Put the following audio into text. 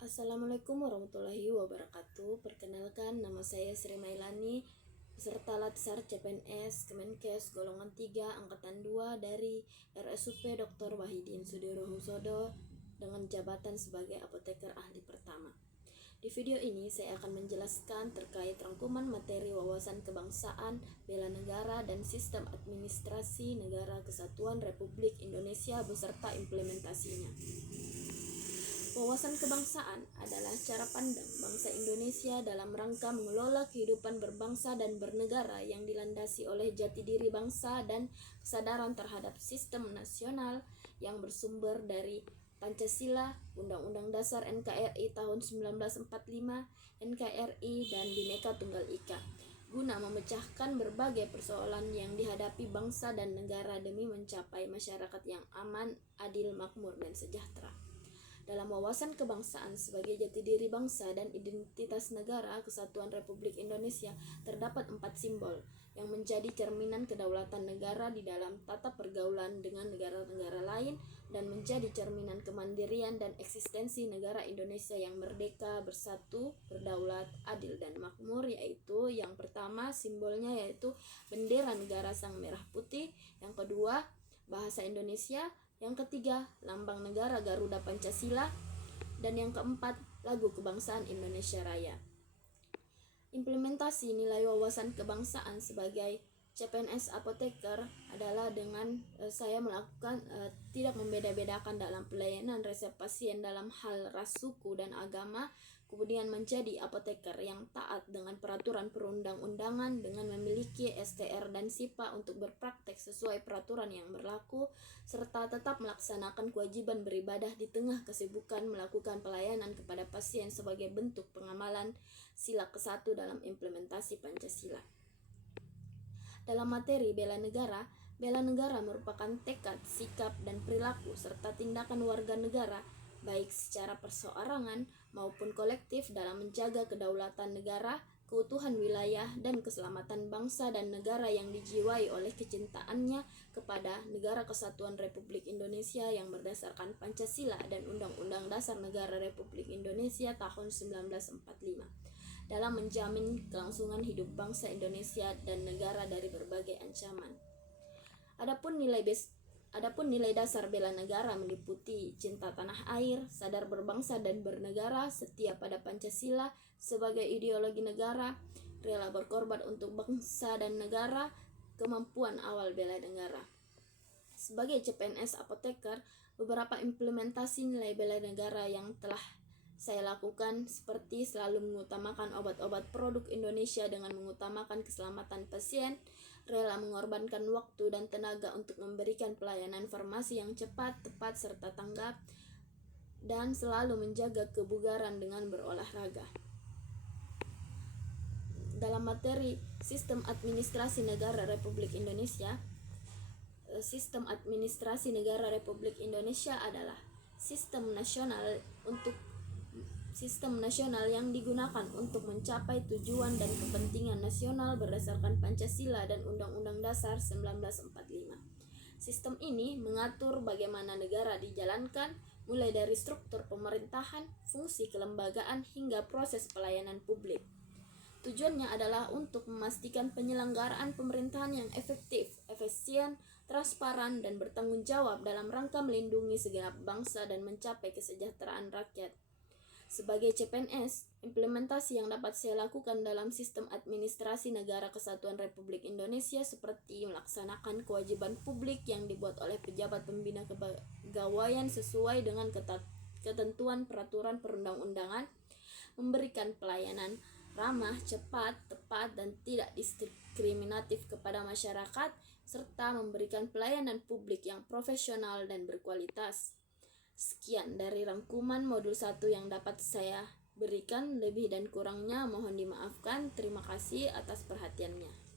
Assalamualaikum warahmatullahi wabarakatuh. Perkenalkan, nama saya Sri Mailani, peserta Latsar CPNS Kemenkes golongan 3 angkatan 2 dari RSUP Dr. Wahidin Sudirohusodo dengan jabatan sebagai apoteker ahli pertama. Di video ini saya akan menjelaskan terkait rangkuman materi wawasan kebangsaan, bela negara, dan sistem administrasi negara kesatuan Republik Indonesia beserta implementasinya. Wawasan kebangsaan adalah cara pandang bangsa Indonesia dalam rangka mengelola kehidupan berbangsa dan bernegara yang dilandasi oleh jati diri bangsa dan kesadaran terhadap sistem nasional yang bersumber dari Pancasila, Undang-Undang Dasar NKRI tahun 1945, NKRI, dan Bhinneka Tunggal Ika, guna memecahkan berbagai persoalan yang dihadapi bangsa dan negara demi mencapai masyarakat yang aman, adil, makmur, dan sejahtera. Dalam wawasan kebangsaan sebagai jati diri bangsa dan identitas negara kesatuan Republik Indonesia terdapat 4 simbol yang menjadi cerminan kedaulatan negara di dalam tata pergaulan dengan negara-negara lain dan menjadi cerminan kemandirian dan eksistensi negara Indonesia yang merdeka, bersatu, berdaulat, adil, dan makmur, yaitu yang pertama simbolnya yaitu bendera negara sang merah putih, yang kedua bahasa Indonesia, yang ketiga lambang negara Garuda Pancasila, dan yang keempat lagu kebangsaan Indonesia Raya. Implementasi nilai wawasan kebangsaan sebagai CPNS apoteker adalah dengan saya melakukan tidak membeda-bedakan dalam pelayanan resep pasien dalam hal ras, suku, dan agama, kemudian menjadi apoteker yang taat dengan peraturan perundang-undangan dengan memiliki STR dan SIPA untuk berpraktek sesuai peraturan yang berlaku, serta tetap melaksanakan kewajiban beribadah di tengah kesibukan melakukan pelayanan kepada pasien sebagai bentuk pengamalan sila ke-1 dalam implementasi Pancasila. Dalam materi bela negara merupakan tekad, sikap, dan perilaku serta tindakan warga negara baik secara perseorangan maupun kolektif dalam menjaga kedaulatan negara, keutuhan wilayah, dan keselamatan bangsa dan negara yang dijiwai oleh kecintaannya kepada Negara Kesatuan Republik Indonesia yang berdasarkan Pancasila dan Undang-Undang Dasar Negara Republik Indonesia tahun 1945 dalam menjamin kelangsungan hidup bangsa Indonesia dan negara dari berbagai ancaman. Adapun nilai dasar bela negara meliputi cinta tanah air, sadar berbangsa dan bernegara, setia pada Pancasila sebagai ideologi negara, rela berkorban untuk bangsa dan negara, kemampuan awal bela negara. Sebagai CPNS apoteker, beberapa implementasi nilai bela negara yang telah saya lakukan seperti selalu mengutamakan obat-obat produk Indonesia dengan mengutamakan keselamatan pasien, rela mengorbankan waktu dan tenaga untuk memberikan pelayanan farmasi yang cepat, tepat, serta tanggap, dan selalu menjaga kebugaran dengan berolahraga. Dalam materi Sistem Administrasi Negara Republik Indonesia, Sistem Administrasi Negara Republik Indonesia adalah sistem nasional yang digunakan untuk mencapai tujuan dan kepentingan nasional berdasarkan Pancasila dan Undang-Undang Dasar 1945. Sistem ini mengatur bagaimana negara dijalankan, mulai dari struktur pemerintahan, fungsi kelembagaan, hingga proses pelayanan publik. Tujuannya adalah untuk memastikan penyelenggaraan pemerintahan yang efektif, efisien, transparan, dan bertanggung jawab dalam rangka melindungi segenap bangsa dan mencapai kesejahteraan rakyat. Sebagai CPNS, implementasi yang dapat saya lakukan dalam sistem administrasi negara kesatuan Republik Indonesia seperti melaksanakan kewajiban publik yang dibuat oleh pejabat pembina kepegawaian sesuai dengan ketentuan peraturan perundang-undangan, memberikan pelayanan ramah, cepat, tepat, dan tidak diskriminatif kepada masyarakat, serta memberikan pelayanan publik yang profesional dan berkualitas. Sekian dari rangkuman modul 1 yang dapat saya berikan, lebih dan kurangnya mohon dimaafkan. Terima kasih atas perhatiannya.